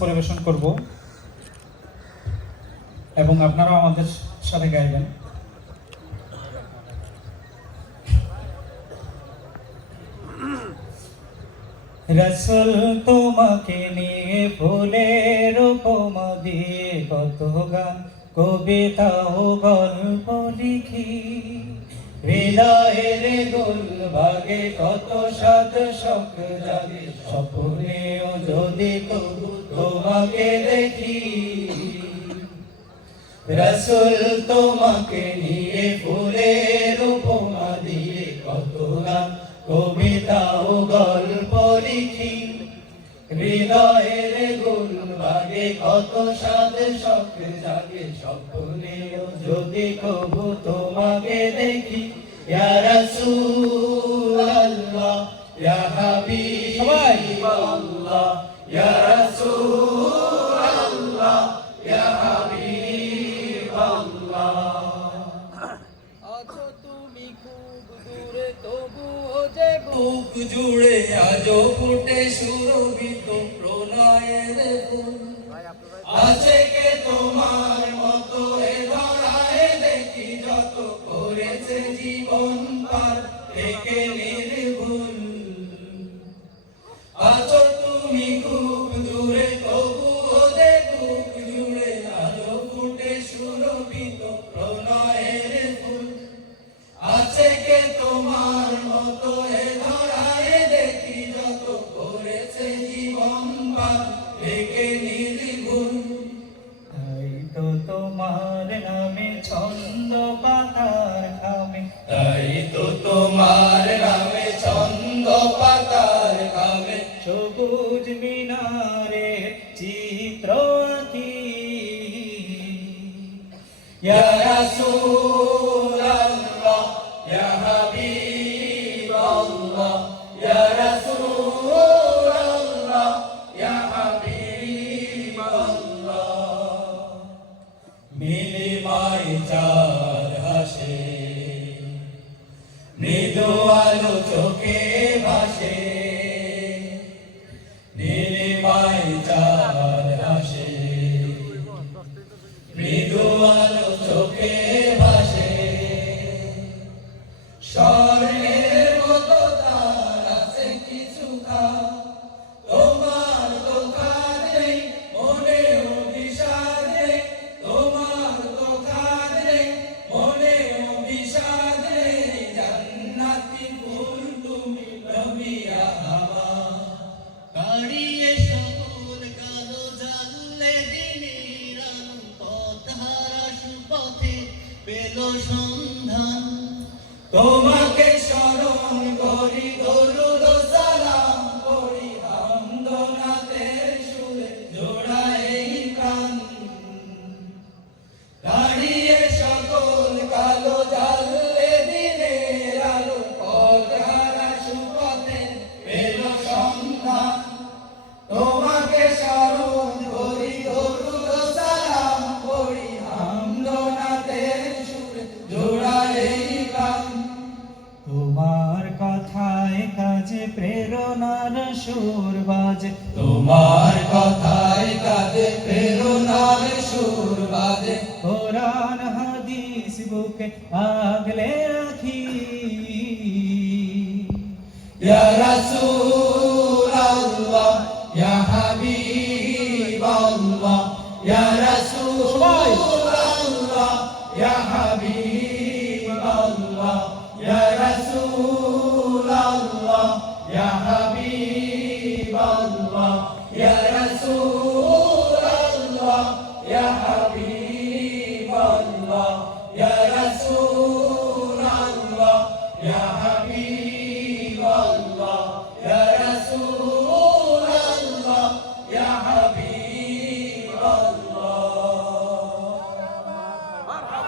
পরিবেশন করব এবং আপনারাও আমাদের সাথে গাইবেন। রাসূল তোমাকে নিয়ে ফুলের উপমা দিয়ে কত গান কবিতা ও গল্প লিখি, হৃদয়ের গোল ভাগে কত সাত শখ জাগে, স্বপ্নেও যদি তবু তোমাকে দেখি। রাসূল তোমাকে নিয়ে ফুলের উপমা দিয়ে কত গান কবিতা ও গল্প লিখি, হৃদয়ের গোল ভাগে কত সাত শখ জাগে, স্বপ্নেও যদি কবু তোমাকে দেখি। ইয়া রাসূলুল্লাহ ইয়া হাবিবাল্লাহ, ইয়া রাসূলুল্লাহ ইয়া হাবিবাল্লাহ। আছো তুমি খুব দূরে তবুও যে বুক জুড়ে আজও ফুটে সুরভিত প্রণয়ের ফুল, আছে কে তোমার মতো এ ধরায় দেখি, যত করেছে জীবন পার থেকে নির্ভুল। আছো তুমি খুব দূরে তবুও যে বুক জুড়ে আজও ফুটে সুরভিত প্রণয়ের ফুল, আছে কে তোমার মতো এ ধরায় দেখি, যত করেছে জীবন পার থেকে নির্ভুল। তাই তো তোমার নামে ছন্দ পাতার খামে, তাই তো তোমার নামে ছন্দ পাতার খামে, সবুজ মিনারে চিত্র আঁকি। ইয়া রাসূলুল্লাহ ইয়া হাবিবাল্লাহ, ইয়া রাসূলুল্লাহ ইয়া হাবিবাল্লাহ। নীলিমায় চাঁদ হাসে, মৃদু আলো চোখে ভাসে, নীলিমায় চাঁদ হাসে, মৃদু আলো চোখে ভাসে, স্বর্ণের মতো তার আছে কিছু খাপ, তোমার তো খাদ নেই মনেও বিষাদ নেই, তোমার তো খাদ নেই মনেও বিষাদ নেই, জান্নাতি ফুল তুমি নবী আমার। দাঁড়িয়ে সকল কালো জানলে দিনের আলো, পথ হারা সুপথে পেল সন্ধান। তোমাকে স্মরণ করি দরুদ ও সালাম করি, হামদ ও নাতের সুরে জোড়ায় এই প্রাণ। দাঁড়িয়ে সকল কালো জানলে দিনের আলো, পথ হারা সুপথে পেল সন্ধান। তোমাকে স্মরণ করি দরুদ ও সালাম করি, হামদ ও নাতের সুরে জোড়ায় এই প্রাণ। তোমার কথায় কাজে প্রেরণার সুর বাজে, তোমার কথায় কাজে প্রেরণার সুর বাজে, কোরআন হাদিস বুকে আগলে রাখি। ইয়া রাসূলুল্লাহ ইয়া হাবিবাল্লাহ, ইয়া রাসূলুল্লাহ ইয়া হাবিবাল্লাহ, ইয়া রাসূলুল্লাহ ইয়া হাবিবাল্লাহ, ইয়া রাসূলুল্লাহ ইয়া হাবিবাল্লাহ।